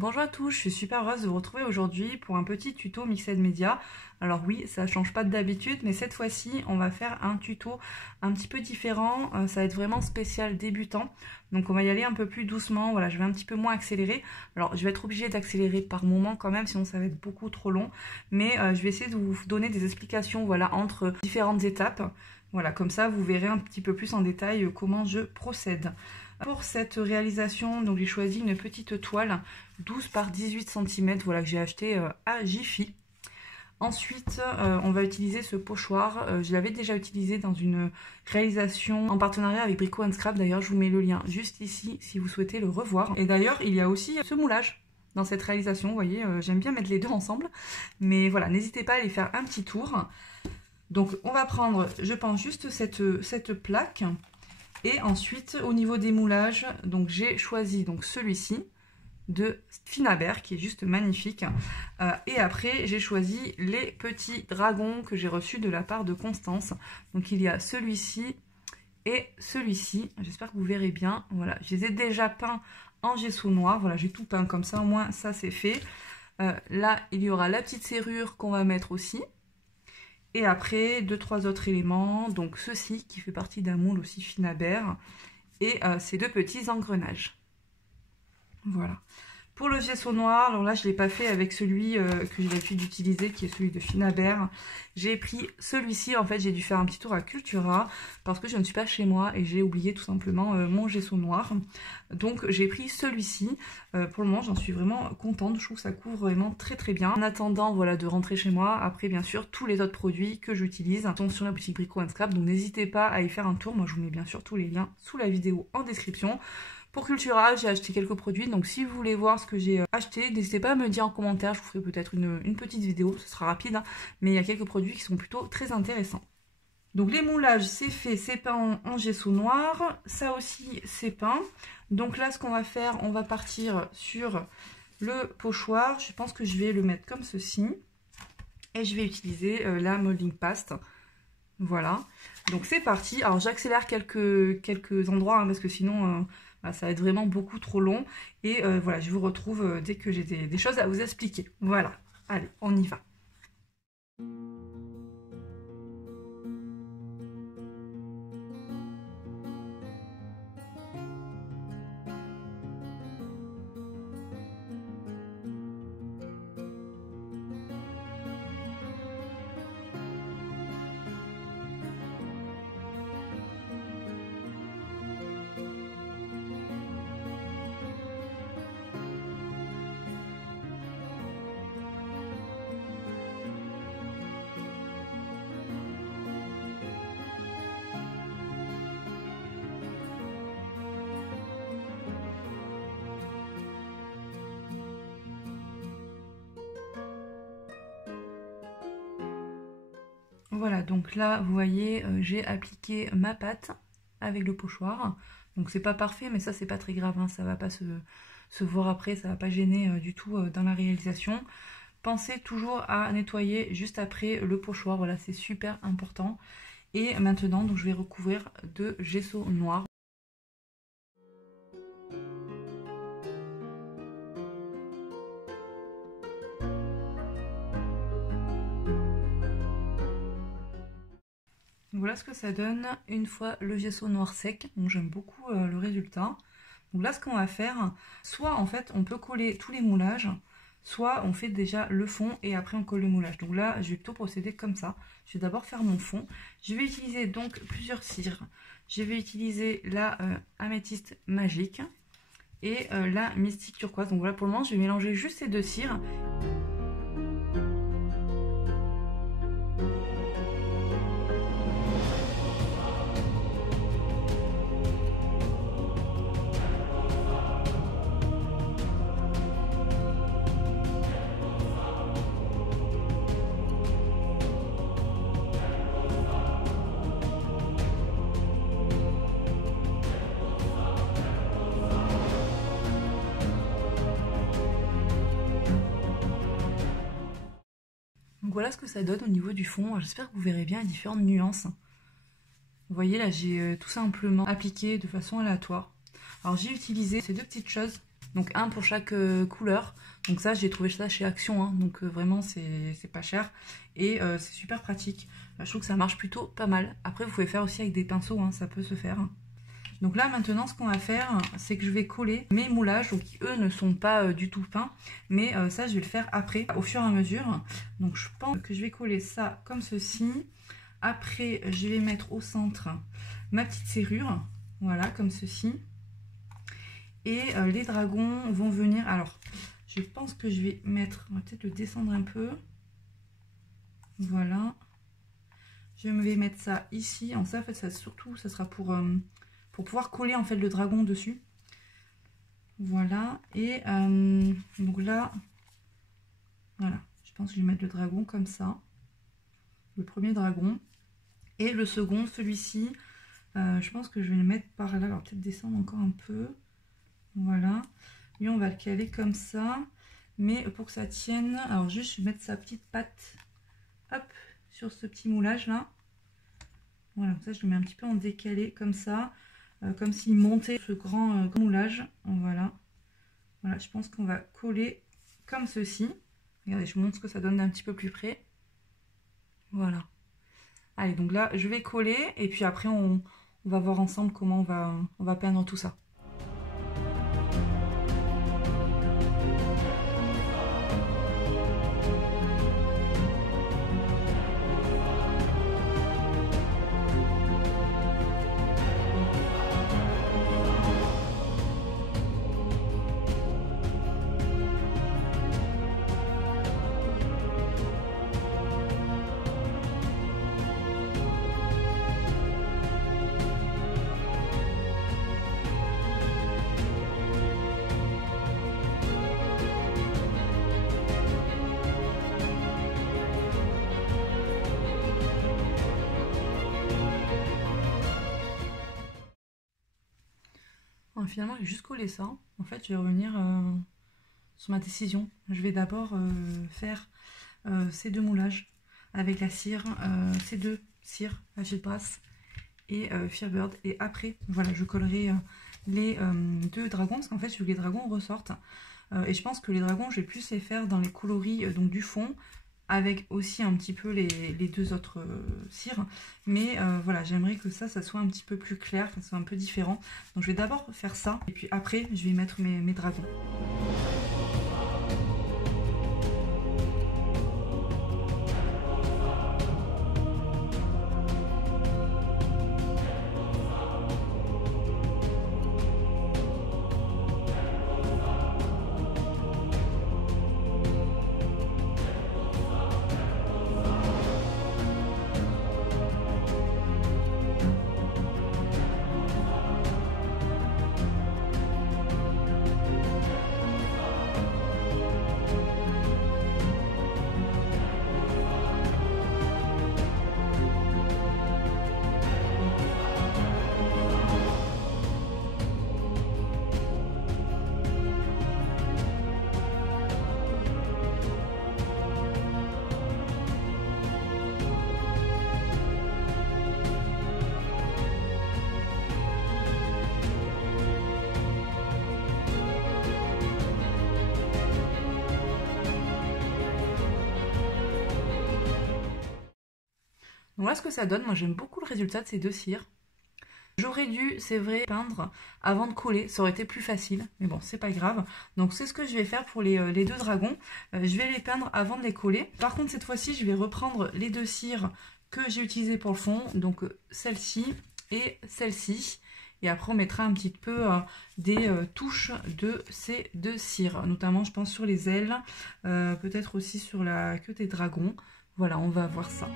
Bonjour à tous, je suis super heureuse de vous retrouver aujourd'hui pour un petit tuto Mixed Media. Alors oui, ça change pas d'habitude, mais cette fois-ci, on va faire un tuto un petit peu différent. Ça va être vraiment spécial débutant. Donc on va y aller un peu plus doucement. Voilà, je vais un petit peu moins accélérer. Alors je vais être obligée d'accélérer par moment quand même, sinon ça va être beaucoup trop long. Mais je vais essayer de vous donner des explications, voilà, entre différentes étapes. Voilà, comme ça vous verrez un petit peu plus en détail comment je procède. Pour cette réalisation, donc j'ai choisi une petite toile 12 par 18 cm, voilà, que j'ai acheté à Jiffy. Ensuite, on va utiliser ce pochoir. Je l'avais déjà utilisé dans une réalisation en partenariat avec Brico & Scrap. D'ailleurs, je vous mets le lien juste ici si vous souhaitez le revoir. Et d'ailleurs, il y a aussi ce moulage dans cette réalisation. Vous voyez, j'aime bien mettre les deux ensemble. Mais voilà, n'hésitez pas à aller faire un petit tour. Donc, on va prendre, je pense, juste cette plaque. Et ensuite, au niveau des moulages, donc j'ai choisi donc celui-ci de Finaber qui est juste magnifique. Et après, j'ai choisi les petits dragons que j'ai reçus de la part de Constance. Donc il y a celui-ci et celui-ci. J'espère que vous verrez bien. Voilà, je les ai déjà peints en gesso noir. Voilà, j'ai tout peint comme ça, au moins ça c'est fait. Là, il y aura la petite serrure qu'on va mettre aussi. Et après, 2-3 autres éléments. Donc ceci qui fait partie d'un moule aussi Finaber. Et ces deux petits engrenages. Voilà. Pour le gesso noir, alors là je ne l'ai pas fait avec celui que j'ai l'habitude d'utiliser, qui est celui de Finaber. J'ai pris celui-ci, en fait j'ai dû faire un petit tour à Cultura parce que je ne suis pas chez moi et j'ai oublié tout simplement mon gesso noir. Donc j'ai pris celui-ci. Pour le moment j'en suis vraiment contente, je trouve que ça couvre vraiment très très bien. En attendant voilà, de rentrer chez moi, après bien sûr tous les autres produits que j'utilise sont sur la boutique Brico & Scrap, donc n'hésitez pas à y faire un tour. Moi je vous mets bien sûr tous les liens sous la vidéo en description. Pour Cultura, j'ai acheté quelques produits, donc si vous voulez voir ce que j'ai acheté, n'hésitez pas à me dire en commentaire, je vous ferai peut-être une petite vidéo, ce sera rapide, hein, mais il y a quelques produits qui sont plutôt très intéressants. Donc les moulages, c'est fait, c'est peint en gesso noir, ça aussi c'est peint. Donc là, ce qu'on va faire, on va partir sur le pochoir, je pense que je vais le mettre comme ceci, et je vais utiliser la molding paste. Voilà, donc c'est parti. Alors j'accélère quelques endroits, hein, parce que sinon... ça va être vraiment beaucoup trop long. Et voilà, je vous retrouve dès que j'ai des choses à vous expliquer. Voilà, allez, on y va. Voilà, donc là, vous voyez, j'ai appliqué ma pâte avec le pochoir. Donc c'est pas parfait, mais ça c'est pas très grave, hein, ça va pas se voir après, ça va pas gêner du tout dans la réalisation. Pensez toujours à nettoyer juste après le pochoir, voilà, c'est super important. Et maintenant, donc je vais recouvrir de gesso noir. Voilà ce que ça donne une fois le gesso noir sec. Donc j'aime beaucoup le résultat. Donc là ce qu'on va faire, soit en fait on peut coller tous les moulages, soit on fait déjà le fond et après on colle le moulage. Donc là je vais plutôt procéder comme ça. Je vais d'abord faire mon fond. Je vais utiliser donc plusieurs cires. Je vais utiliser la améthyste magique et la mystique turquoise. Donc voilà, pour le moment je vais mélanger juste ces deux cires. Donc voilà ce que ça donne au niveau du fond. J'espère que vous verrez bien les différentes nuances. Vous voyez là, j'ai tout simplement appliqué de façon aléatoire. Alors j'ai utilisé ces deux petites choses Donc un pour chaque couleur. Donc ça, j'ai trouvé ça chez Action, hein. Donc vraiment, c'est pas cher. Et c'est super pratique. Je trouve que ça marche plutôt pas mal. Après, vous pouvez faire aussi avec des pinceaux, hein, ça peut se faire. Donc là, maintenant, ce qu'on va faire, c'est que je vais coller mes moulages, donc qui, eux, ne sont pas du tout peints. Mais ça, je vais le faire après, au fur et à mesure. Donc je pense que je vais coller ça comme ceci. Après, je vais mettre au centre ma petite serrure. Voilà, comme ceci. Et les dragons vont venir... Alors, je pense que je vais mettre... On va peut-être le descendre un peu. Voilà. Je vais mettre ça ici. En ça, en fait, ça, surtout, ça sera pour pouvoir coller en fait le dragon dessus. Voilà. Et donc là, voilà. Je pense que je vais mettre le dragon comme ça. Le premier dragon. Et le second, celui-ci, je pense que je vais le mettre par là. Alors peut-être descendre encore un peu. Voilà. Lui, on va le caler comme ça. Mais pour que ça tienne, alors juste, je vais mettre sa petite patte. Hop, sur ce petit moulage là. Voilà, ça je le mets un petit peu en décalé comme ça. Comme s'il montait ce grand moulage. Voilà. Voilà, je pense qu'on va coller comme ceci. Regardez, je vous montre ce que ça donne d'un petit peu plus près. Voilà. Allez, donc là, je vais coller et puis après, on va voir ensemble comment on va peindre tout ça. Finalement, j'ai juste collé ça. En fait, je vais revenir sur ma décision. Je vais d'abord faire ces deux moulages avec la cire, ces deux cires, Agile Brass et Firebird. Et après, voilà, je collerai les deux dragons parce qu'en fait, je veux que les dragons ressortent. Et je pense que les dragons, je vais plus les faire dans les coloris donc du fond, avec aussi un petit peu les deux autres cires. Mais voilà, j'aimerais que ça soit un petit peu plus clair, que ça soit un peu différent. Donc je vais d'abord faire ça, et puis après, je vais mettre mes dragons. Donc voilà ce que ça donne. Moi j'aime beaucoup le résultat de ces deux cires. J'aurais dû, c'est vrai, peindre avant de coller, ça aurait été plus facile, mais bon, c'est pas grave. Donc c'est ce que je vais faire pour les deux dragons. Je vais les peindre avant de les coller. Par contre, cette fois-ci, je vais reprendre les deux cires que j'ai utilisées pour le fond, donc celle-ci et celle-ci. Et après, on mettra un petit peu des touches de ces deux cires, notamment, je pense, sur les ailes, peut-être aussi sur la queue des dragons. Voilà, on va voir ça.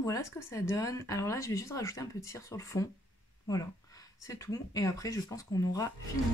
Donc voilà ce que ça donne. Alors là, je vais juste rajouter un peu de cire sur le fond. Voilà, c'est tout. Et après, je pense qu'on aura fini.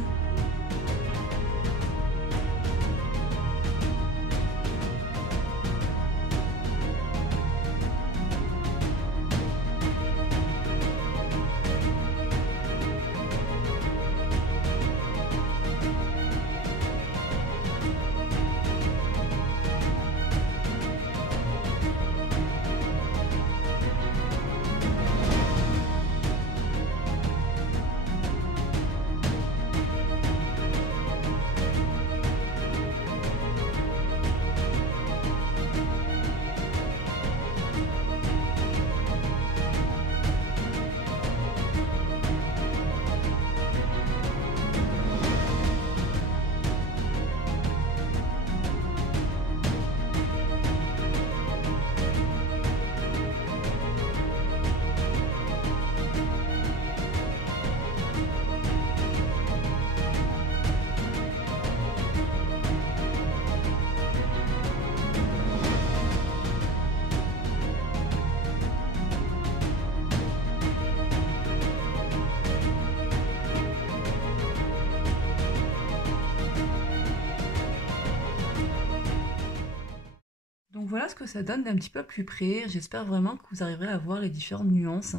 Donc voilà ce que ça donne d'un petit peu plus près. J'espère vraiment que vous arriverez à voir les différentes nuances.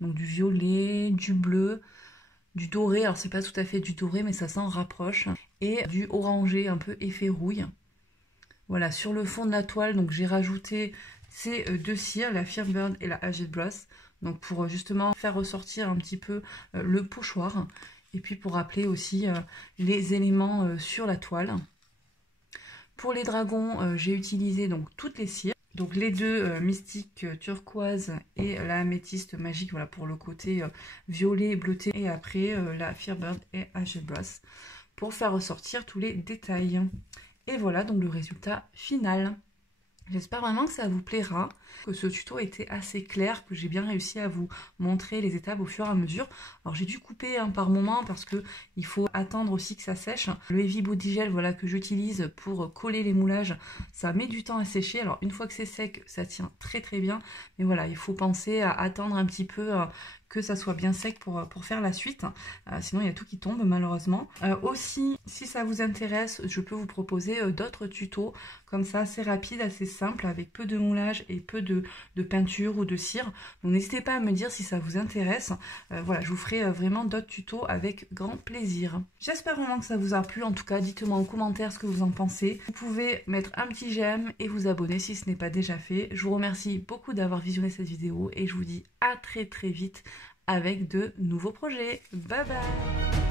Donc du violet, du bleu, du doré. Alors c'est pas tout à fait du doré mais ça s'en rapproche. Et du orangé un peu effet rouille. Voilà, sur le fond de la toile, donc j'ai rajouté ces deux cires, la Firebird et la Aged Brass. Donc pour justement faire ressortir un petit peu le pochoir. Et puis pour rappeler aussi les éléments sur la toile. Pour les dragons, j'ai utilisé donc toutes les cires. Donc les deux mystiques turquoise et la améthyste magique, voilà pour le côté violet et bleuté. Et après la Firebird et Aged Brass pour faire ressortir tous les détails. Et voilà donc le résultat final. J'espère vraiment que ça vous plaira, que ce tuto était assez clair, que j'ai bien réussi à vous montrer les étapes au fur et à mesure. Alors j'ai dû couper par moment parce que il faut attendre aussi que ça sèche. Le Heavy Body Gel voilà, que j'utilise pour coller les moulages, ça met du temps à sécher. Alors une fois que c'est sec, ça tient très très bien. Mais voilà, il faut penser à attendre un petit peu que ça soit bien sec pour faire la suite. Sinon il y a tout qui tombe malheureusement. Aussi, si ça vous intéresse, je peux vous proposer d'autres tutos comme ça, assez rapide, assez simple, avec peu de moulage et peu de peinture ou de cire. Donc n'hésitez pas à me dire si ça vous intéresse. Voilà, je vous ferai vraiment d'autres tutos avec grand plaisir. J'espère vraiment que ça vous a plu. En tout cas, dites-moi en commentaire ce que vous en pensez. Vous pouvez mettre un petit j'aime et vous abonner si ce n'est pas déjà fait. Je vous remercie beaucoup d'avoir visionné cette vidéo et je vous dis à très très vite avec de nouveaux projets. Bye bye!